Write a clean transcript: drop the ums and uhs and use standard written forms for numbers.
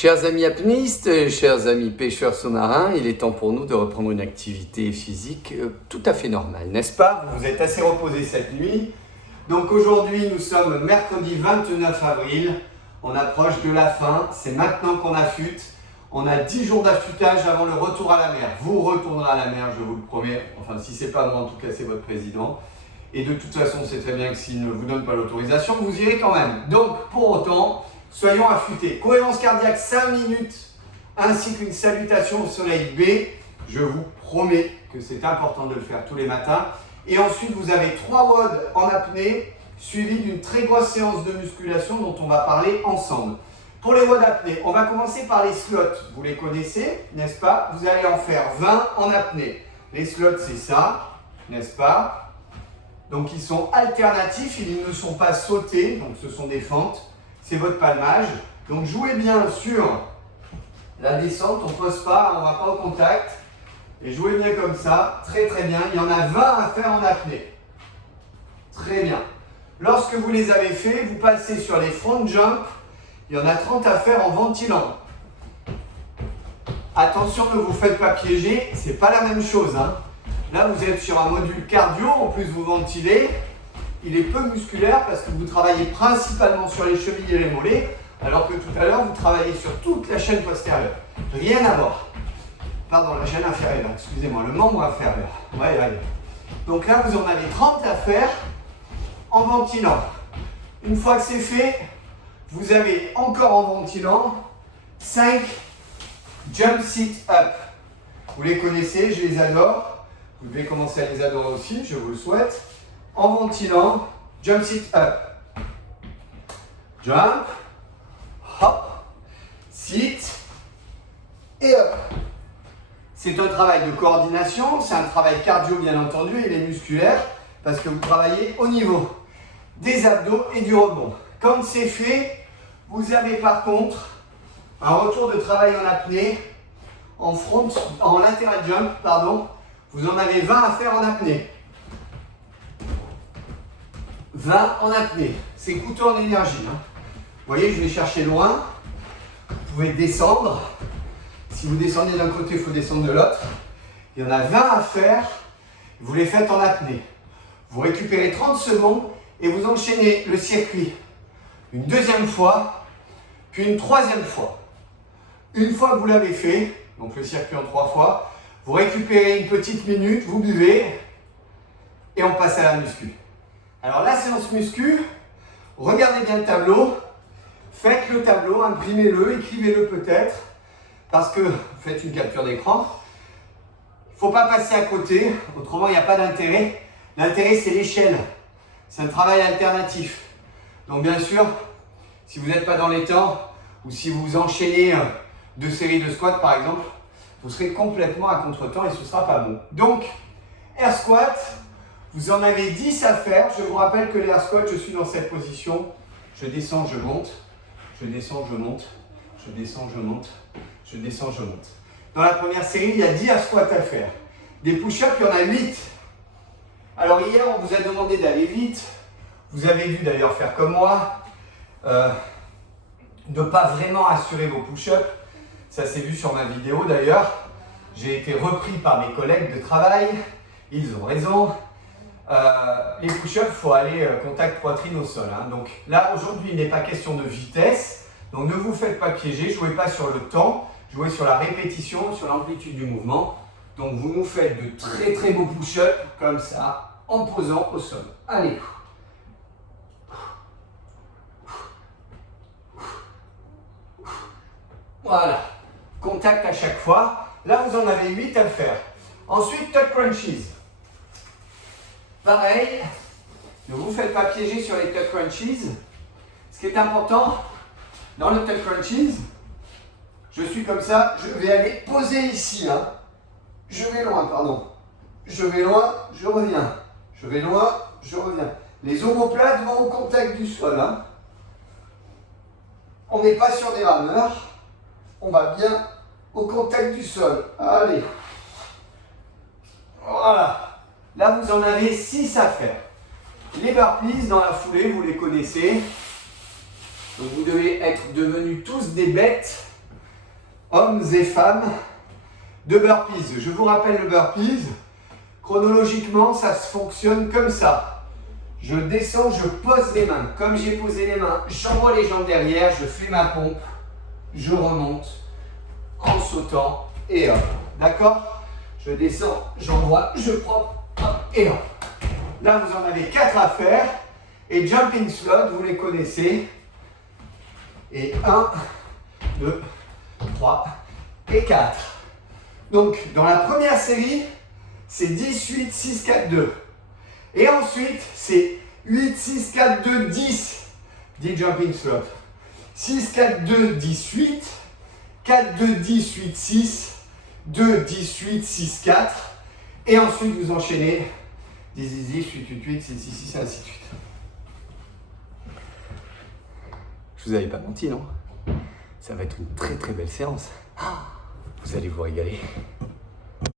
Chers amis apnéistes, chers amis pêcheurs sous-marins, il est temps pour nous de reprendre une activité physique tout à fait normale, n'est-ce pas? Vous vous êtes assez reposés cette nuit. Donc aujourd'hui, nous sommes mercredi 29 avril. On approche de la fin, c'est maintenant qu'on affûte. On a 10 jours d'affûtage avant le retour à la mer. Vous retournerez à la mer, je vous le promets. Enfin, si c'est pas moi, en tout cas, c'est votre président. Et de toute façon, c'est très bien que s'il ne vous donne pas l'autorisation, vous irez quand même. Donc, pour autant, soyons affûtés. Cohérence cardiaque 5 minutes, ainsi qu'une salutation au soleil B. Je vous promets que c'est important de le faire tous les matins. Et ensuite, vous avez 3 WOD en apnée, suivi d'une très grosse séance de musculation dont on va parler ensemble. Pour les WOD apnée, on va commencer par les slots. Vous les connaissez, n'est-ce pas? Vous allez en faire 20 en apnée. Les slots, c'est ça, n'est-ce pas? Donc, ils sont alternatifs, ils ne sont pas sautés, donc ce sont des fentes. C'est votre palmage. Donc, jouez bien sur la descente, on ne pose pas, on ne va pas au contact. Et jouez bien comme ça, très très bien. Il y en a 20 à faire en apnée. Très bien. Lorsque vous les avez fait, vous passez sur les front jump. Il y en a 30 à faire en ventilant. Attention, ne vous faites pas piéger, ce n'est pas la même chose, hein. Là, vous êtes sur un module cardio, en plus vous ventilez. Il est peu musculaire parce que vous travaillez principalement sur les chevilles et les mollets, alors que tout à l'heure, vous travaillez sur toute la chaîne postérieure. Rien à voir. Pardon, la chaîne inférieure, excusez-moi, le membre inférieur. Ouais. Donc là, vous en avez 30 à faire en ventilant. Une fois que c'est fait, vous avez encore en ventilant 5 jump sit up. Vous les connaissez, je les adore. Vous devez commencer à les adorer aussi, je vous le souhaite. En ventilant, jump sit up. Jump, hop, sit et up. C'est un travail de coordination, c'est un travail cardio bien entendu, il est musculaire parce que vous travaillez au niveau des abdos et du rebond. Quand c'est fait, vous avez par contre un retour de travail en apnée, en lateral jump, pardon. Vous en avez 20 à faire en apnée. 20 en apnée. C'est coûteux en énergie, hein. Vous voyez, je vais chercher loin. Vous pouvez descendre. Si vous descendez d'un côté, il faut descendre de l'autre. Il y en a 20 à faire. Vous les faites en apnée. Vous récupérez 30 secondes et vous enchaînez le circuit une deuxième fois, puis une troisième fois. Une fois que vous l'avez fait, donc le circuit en 3 fois, vous récupérez une petite minute, vous buvez et on passe à la muscu. Alors la séance muscu, regardez bien le tableau, faites le tableau, imprimez-le, écrivez-le peut-être, parce que vous faites une capture d'écran. Il ne faut pas passer à côté, autrement il n'y a pas d'intérêt. L'intérêt c'est l'échelle, c'est un travail alternatif. Donc bien sûr, si vous n'êtes pas dans les temps, ou si vous enchaînez 2 séries de squats par exemple, vous serez complètement à contre-temps et ce ne sera pas bon. Donc, air squat, vous en avez 10 à faire. Je vous rappelle que les air squats, je suis dans cette position. Je descends, je monte. Je descends, je monte. Je descends, je monte. Je descends, je monte. Dans la première série, il y a 10 air squats à faire. Des push-ups, il y en a 8. Alors hier, on vous a demandé d'aller vite. Vous avez dû d'ailleurs faire comme moi. Ne pas vraiment assurer vos push-ups. Ça s'est vu sur ma vidéo d'ailleurs. J'ai été repris par mes collègues de travail. Ils ont raison. Les push-ups, il faut aller contact poitrine au sol, hein. Donc là, aujourd'hui, il n'est pas question de vitesse. Donc ne vous faites pas piéger. Jouez pas sur le temps. Jouez sur la répétition, sur l'amplitude du mouvement. Donc vous nous faites de très très beaux push-ups comme ça, en posant au sol. Allez. Voilà. Contact à chaque fois. Là, vous en avez 8 à faire. Ensuite, tuck crunches. Pareil, ne vous faites pas piéger sur les tuck crunches. Ce qui est important, dans le tuck crunches, je suis comme ça, je vais aller poser ici, hein. Je vais loin, pardon. Je vais loin, je reviens. Je vais loin, je reviens. Les omoplates vont au contact du sol, hein. On n'est pas sur des rameurs. On va bien au contact du sol. Allez. Voilà. Là, vous en avez 6 à faire. Les burpees, dans la foulée, vous les connaissez. Donc, vous devez être devenus tous des bêtes hommes et femmes, de burpees. Je vous rappelle le burpees. Chronologiquement, ça se fonctionne comme ça. Je descends, je pose les mains. Comme j'ai posé les mains, j'envoie les jambes derrière, je fais ma pompe, je remonte en sautant et hop. D'accord? Je descends, j'envoie, je prends, hop et hop. Là, vous en avez 4 à faire. Et jumping slot, vous les connaissez. Et 1, 2, 3 et 4. Donc, dans la première série, c'est 10, 8, 6, 4, 2. Et ensuite, c'est 8, 6, 4, 2, 10. 10 jumping slot. 6, 4, 2, 10, 8. 4, 2, 10, 8, 6. 2, 10, 8, 6, 4. Et ensuite, vous enchaînez 10, 10, 10, 8, 8, 8, 6, 6, 6, et ainsi de suite. Je vous avais pas menti, non? Ça va être une très très belle séance. Vous allez vous régaler.